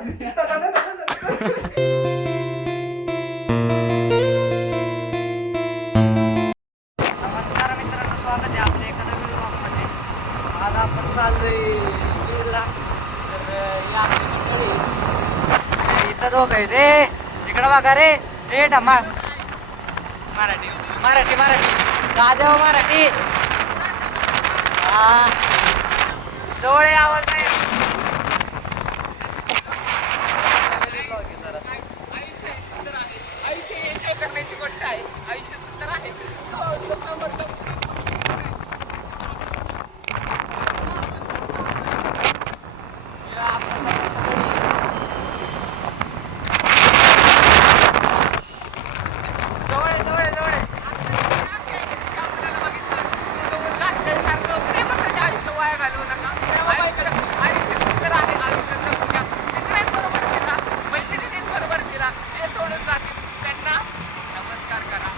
नमस्कार मित्रांनो, स्वागत आहे आपल्या एका नवीन ब्लॉगमध्ये. आज आपण चाललोय बीडला. तर या आपली मंडळी इथं दोघं आहे रे. इकडं बघा रे. ए ढमाळ मराठी मराठी मराठी दादेव मराठी. हा जवळ आहे, आवाज नाही. आयुष्य एन्जॉय करण्याची गोष्ट आहे. आयुष्य सुंदर आहे. आपला समोरचा कोणी जवळ आहे, जवळ आहे, जवळ आहे. प्रेमासाठी आयुष्य वाया घालवू नका. आयुष्य सुंदर आहे. आयुष्य जगूया. मित्रांबरोबर फिरा, मैत्रिणींबरोबर फिरा. जे सोडून जातील त्यांना नमस्कार करा.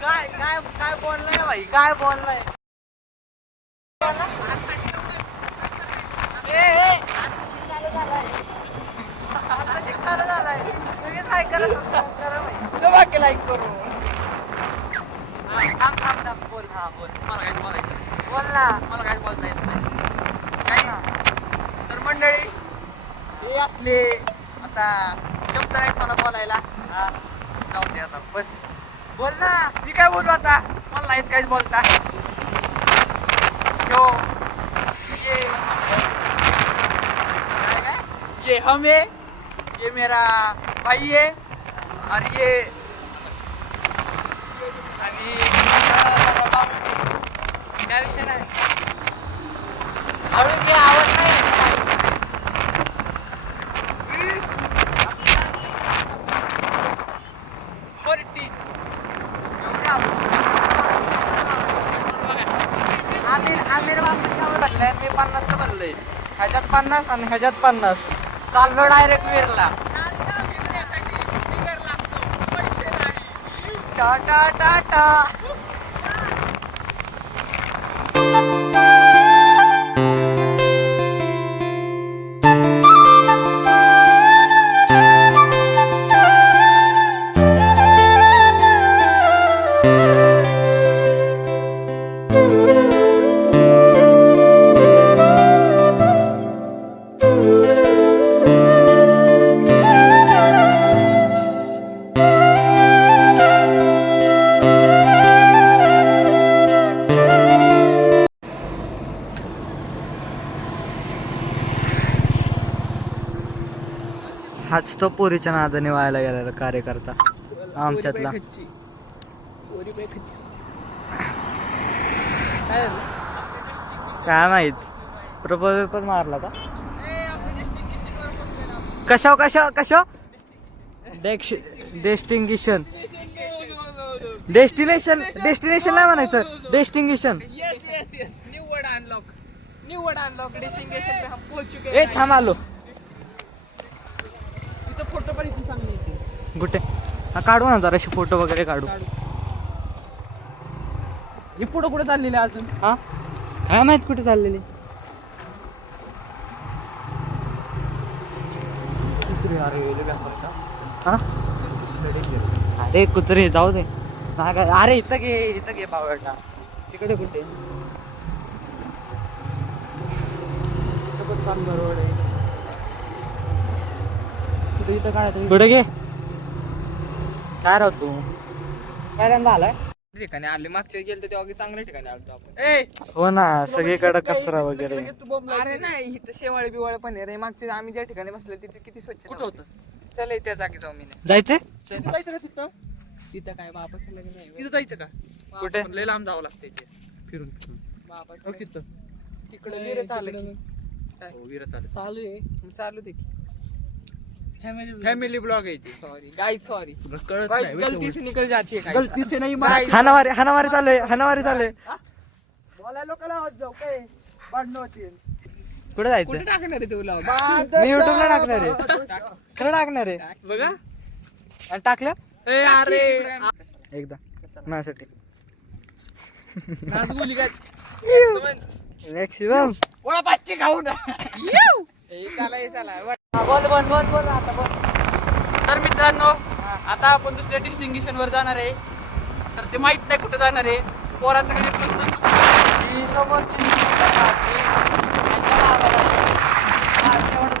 काय काय काय बोललाय भाई, काय बोललाय? लाईक करू. बोल. हा बोल. मला काहीच बोलायचं नाही. बोल ना. मला काहीच बोलता येत नाही. काही तर मंडळी हे असले आता शब्द नाहीत मला बोलायला. हा, जाऊ दे आता बस. बोल ना. मी काय बोलू आता, मला नाहीत काहीच बोलता. यो ये काय ये हम है, ये मेरा भाई है और ये आणि काय विषय नाही. हळू घे, आवाज नाही. आमिर बापाच्या भरलंय, मी 50 भरलंय. ह्याच्यात 50 आणि ह्याच्यात 50. चाललो डायरेक्ट वीरला. टाटा टाटा. हाच तो पोरीच्या नादाने व्हायला गेलेला कार्यकर्ता आमच्यातला. काय माहित, प्रपोजल पण मारला का? कशा डेस्टिनेशन नाही म्हणायचं, destination. New word unlock destination पे हम पहुंच चुके ए थांब आलो. तिथं फोटो पण इथून चांगले येते. कुठे? हा काढू ना जराशी फोटो वगैरे काढू. हे पुढं कुठं चाललेले अजून? हा काय माहित कुठे चाललेली. हा अरे कुत्रे जाऊ दे. अरे इथं घे बावळटा. तिकडे कुठे? इथं काढायचं. पुढे घे. काय राव तू पहिल्यांदा आलाय? ठिकाणी आले, मागच्या गेलं तेव्हा की चांगल्या ठिकाणी आलतो आपण. हो ना, सगळीकडे कचरा वगैरे. अरे नाही, इथं शेवाळे बिवाळे पण आहे रे. मागच्या आम्ही ज्या ठिकाणी बसलो तिथे किती स्वच्छ. कुठं होतं? चल त्या जागी जाऊ. मी नाही जायचंय. जायचं का तिथं? तिथं काय बापाचं लग्न नाही. तिथं जायचं का? कुठे? लय लांब जावं लागतंय ते फिरून बापाचं तिथं. तिकडे विरं चालू काय? विरं चालू आहे. चालू दे. फॅमिली ब्लॉग आहे ती. Sorry guys, sorry. गाइस गलती से निकल जाती है. गलती से नहीं मारा. हानावारी चालू आहे. बोलाय लोकांना आवाज जाऊ काय भांडणं होतील. कुठे जायचं? कुठे टाकणार आहे ते ब्लॉग? मी युट्यूबला टाकणार आहे. खरं टाकणार आहे. बघा आणि टाकलं अरे एकदा माझ्यासाठी. नाच बोली काय मॅक्सिमम वडा पाचशे खाऊन बोल बोल बोल बोल आता बोल. तर मित्रांनो आता आपण दुसऱ्या डेस्टिनेशन वर जाणार आहे. तर ते माहित नाही कुठे जाणार आहे. पोरांचं काही ठरवून ही समोरची बस एवढं.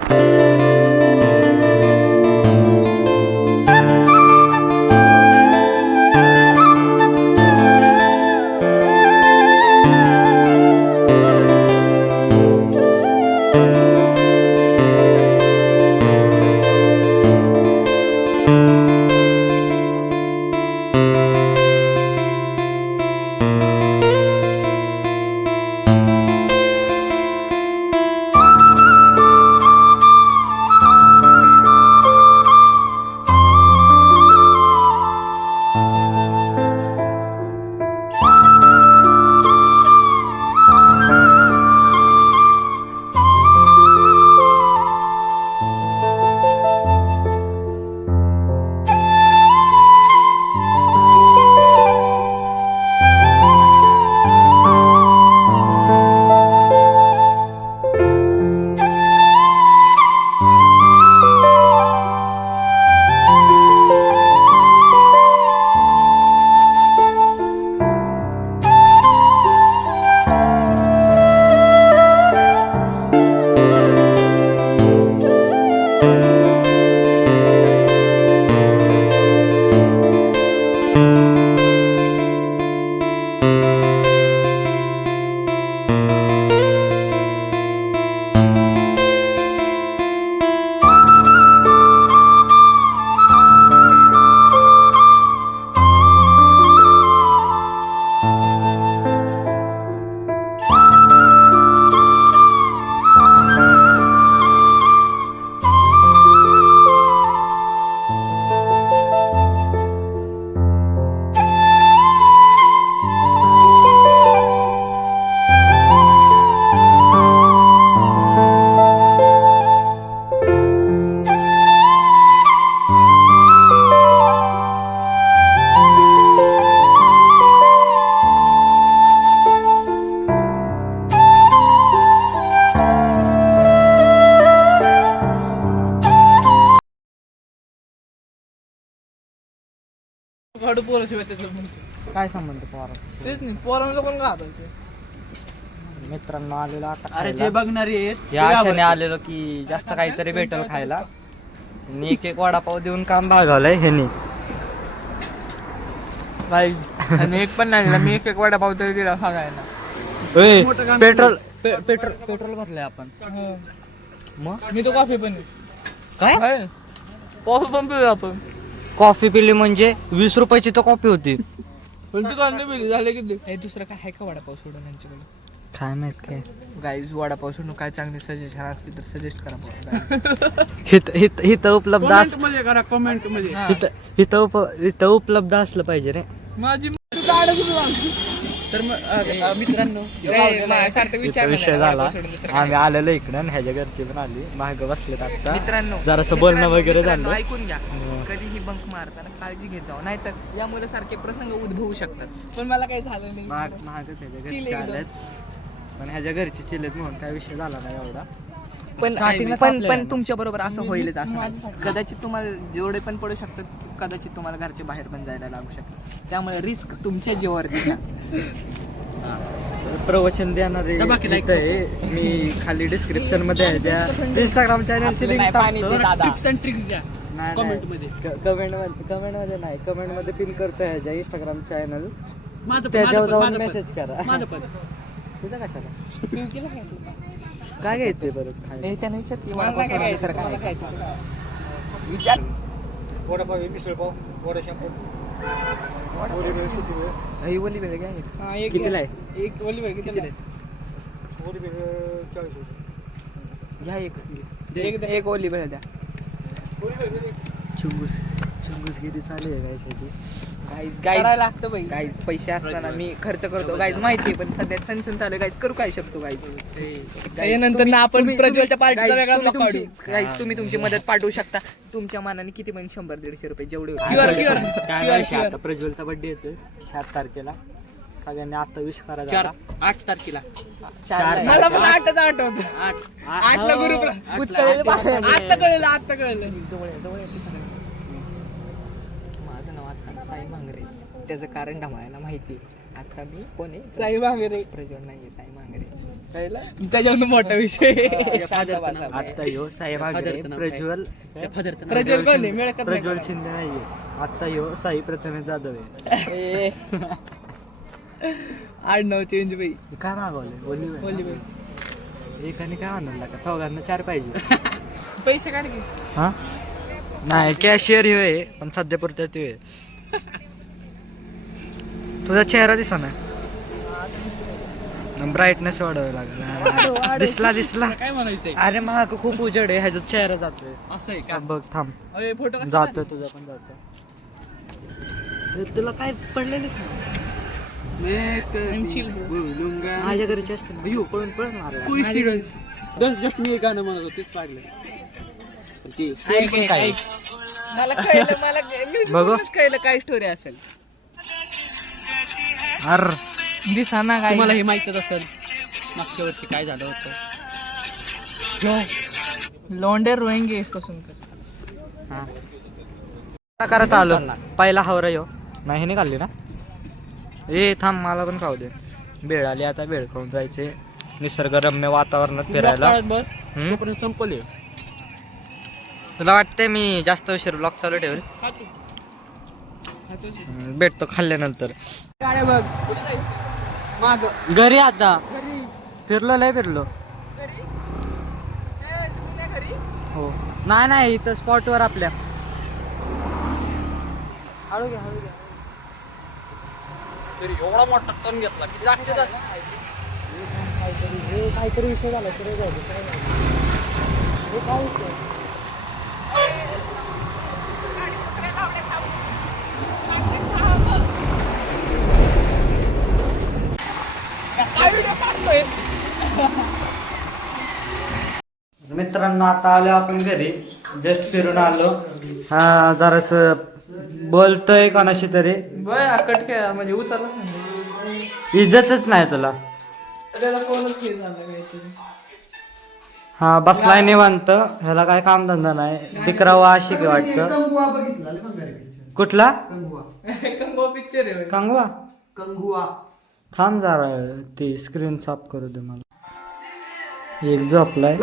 गाडू पोराशिवाय त्याचं म्हणतो. काय संबंध पोरा? तेच नाही पोरांना कोण घाबरते ते. मित्रांनो आलेलो आता अरे खायला. ते बघणारे आहेत या आशेने आलेलो की जास्त काहीतरी भेटल खायला. आणि एक एक वडापाव देऊन काम भागवलंय ह्यानी. आणि एक पण नाही मी एक वडापाव तरी दिला सांगायला. पेट्रोल पेट्रोल भरलंय आपण. मग मी तो कॉफी पण काय कॉफी पण पिऊ आपण. कॉफी पिली म्हणजे 20 रुपयाची तर कॉफी होती. पण तू काय पिली झाले किती दुसरं काय आहे का वडापाव सोडून यांच्याकडे? काय माहित काय गाईज वडापाव सोडून काय चांगली सजेशन असली तर सजेस्ट करा. इथं उपलब्ध कमेंट मध्ये इथं उपलब्ध असलं पाहिजे रे. माझी तर मित्रांनो सार्थक विचार विषय झाला. आम्ही आलेलो इकडं आणि ह्याच्या घरचे पण आली माग बसलेत आता. मित्रांनो जरासं बोलणं वगैरे झालं. ऐकून घ्या. कधीही बंक मारताना काळजी घेत जाऊ नाहीतर यामुळे सारखे प्रसंग उद्भवू शकतात. पण मला काही झालं नाही. महागच ह्याच्या घरचे आलेत पण ह्याच्या घरचे चिलेत म्हणून काय विषय झाला नाही एवढा. पण तुमच्या बरोबर असं होईलच असं नाही. कदाचित तुम्हाला जेवढे पण पडू शकतात कदाचित तुम्हाला घरच्या बाहेर पण जायला लागू शकतं. त्यामुळे रिस्क तुमच्या जीवावरती घ्या. प्रवचन देणारे इथं आहे. मी खाली डिस्क्रिप्शन मध्ये ह्याच्या इंस्टाग्राम चॅनलची लिंक टाकतो. टिप्स अँड ट्रिक्स द्या कमेंट मध्ये. कमेंट मध्ये नाही कमेंट मध्ये पिन करतो ह्याच्या इंस्टाग्राम चॅनल. त्याच्यावर जाऊन मेसेज करा. तुझं कशाला काय घ्यायचंय बरं त्याने विचार वडापाव मिसळपाव वडा शंभर ओली वेळ घ्या. कितीला आहे? एक ओली वेळ किती आहे? 40 घ्या एक ओली वेळ द्या. चुंगूस किती चालू आहे त्याची. गाईज पैसे असताना मी खर्च करतो गाईज माहिती पण सध्या सनसन चालू आहे. गाईज करू काय शकतो गाईज. नंतर आपण प्रज्वलच्या पार्टी गाईज तुम्ही तुमची मदत पाठवू शकता तुमच्या मानाने किती पण 100-150 रुपये जेवढे आता प्रज्वलचा बर्थडे येतोय 7 तारखेला. सगळ्यांनी आता विश करा 8 तारखेला. मला पण 8च आठवत. 8ला ग्रुप आता कळलं. माझं नाव आता साई मांगरे. त्याचं कारण धमायला माहिती. आता मी कोण आहे? साई मांगरे. प्रज्वल नाहीये, साई मांगरे. त्याच्यावर मोठा विषय. आता ह्यो साई मांगरे. प्रज्वल कोण आहे? प्रज्वल शिंदे नाहीये. आता ह्यो साई प्रथमेश जाधव आहे. आडनाव चेंज बाई. काय मागवलंय? बोली बाई. एकाने काय आणलं का? चौघांना 4 पाहिजे. पैसे काढ की. हा नाही कॅशियर ह्यो आहे पण सध्या पुरता त्यो आहे. तुझा चेहरा दिसा ना. ब्राईटनेस वाढवावं लागेल. दिसला काय म्हणायचंय? अरे महाग खूप उजेड आहे. ह्याच्यात चेहरा जातोय. असं आहे का? बघ थांब. फोटो जातोय तुझा पण जातोय. तुला काय पडलेलीच नाही. माझ्या घरचे असते ना. पळून मारला. जस्ट मी एक गाणं म्हणत होतो तेच पाडलं. मला कळलं. बघू. कळलं काय स्टोरी असेल. अर दिसाना काय. तुम्हाला हे माहितच असेल मागच्या वर्षी काय झालं होतं. लोंडे रोएंगे इसको सुनकर. करा चालू. पहिला हवरा यो नाही निघाली ना. ए थांब मला पण खाऊ दे. बेळ आली आता. बेळ खाऊन जायचे निसर्गरम्य वातावरणात फिरायला. तोपर्यंत संपले. तुला वाटतंय मी जास्त उशीर ब्लॉग चालू ठेवेल? भेटतो खाल्ल्यानंतर. गाड्या बघ माग घरी आता फिरलो लय फिरलो. हो नाही इथं स्पॉटवर आपल्या. हळू घ्या. तरी एवढा मोठा टन घेतला की काहीतरी विषय झाला. मित्रांनो आता आलो आपण घरी. जस्ट फिरून आलो. हा जरास बोलतोय कोणाशी तरी. कट केला म्हणजे उचललाच नाही. इज्जतच नाही तुला. त्याला फोनच केला काहीतरी. हा बसलाय निवांत. ह्याला काय काम धंदा नाही. बिकरावा अशी काय वाटतं. कुठला कंगवा पिक्चर आहे. कंगवा थांब जरा ती स्क्रीन साफ करू दे मला. एक झोपलाय.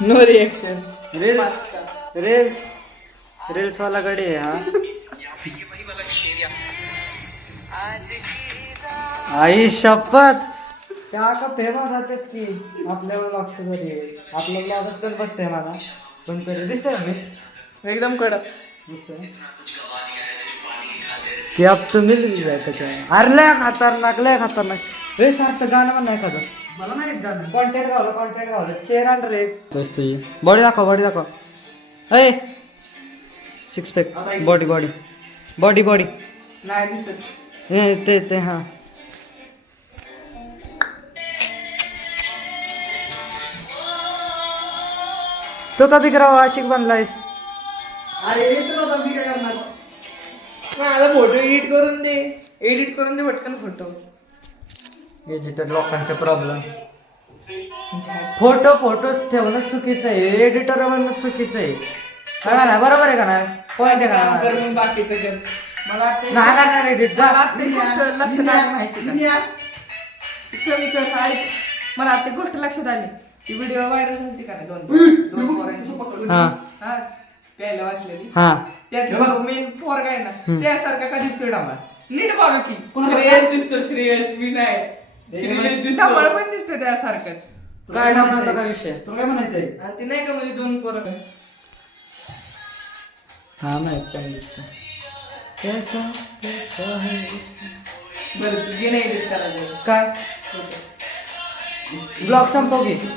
No reaction. रील्स वाला गडी आहे हा. आई शपथ. त्या का फेमस होतात की आपल्या ब्लॉगचं घरी. आपला ब्लॉगच पण बघते मला पण तरी दिसतंय ना मी एकदम कडक दिसतंय. की अब तो मिल भी जायचं काय. अरे लय खतरनाक. हे सारखं गाणं पण नाही एखादं. मला नाही गाणं. कॉन्टेंट गावलं. चेहरा रे तुझी. बॉडी दाखव. अय 6 पॅक. बॉडी नाही दिसत. ते हा. तो कभी करावं आशिक बनलायस. माझा फोटो एडिट करून दे पटकन फोटो. एडिटर लोकांचे प्रॉब्लेम. फोटो ठेवणं चुकीचं आहे. एडिटर बनणं चुकीचं आहे. काय ना बरोबर आहे का नाही? पॉईंट आहे का? बाकीचं कर. मला वाटतं नाही करणार एडिट जा. लक्षात आली माहिती का? कमी कर. ऐक मला आता गोष्ट लक्षात आली. ती व्हिडिओ व्हायरल झाली का नाही? दोन पोरांची. हा प्यायला वाचलेली. त्यात मेन पोर काय ना त्यासारखा का दिसतोय डांबा. नीट बघा की श्रेयस मी नाही. श्रेयस दिसतो पण दिसतोय त्यासारखंच. काय डांबराचा काय विषय? तुला काय म्हणायचंय? आणि ती नाही का म्हणजे 2 पोरं. हा नाही पण दिसतो. बरं तुझी नाही एडिट करायचं काय ब्लॉग संपव म्हणजे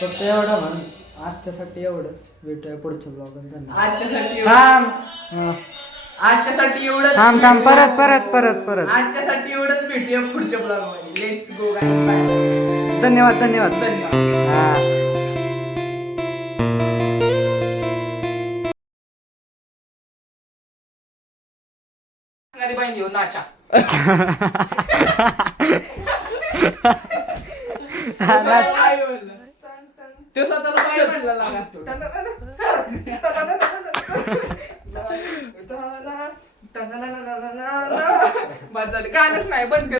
फक्त एवढं म्हण. आजच्यासाठी एवढंच. भेटूया पुढच्या ब्लॉग. आजच्यासाठी एवढंच. थांब परत आजच्यासाठी एवढंच. भेटूया पुढच्या ब्लॉग मध्ये. Let's go. धन्यवाद. धन्यवाद. हा एखादी बाई येऊ नाचा तो स्वतःला बाई म्हणला लागा. बस झालं गाणंच नाही बंद कर.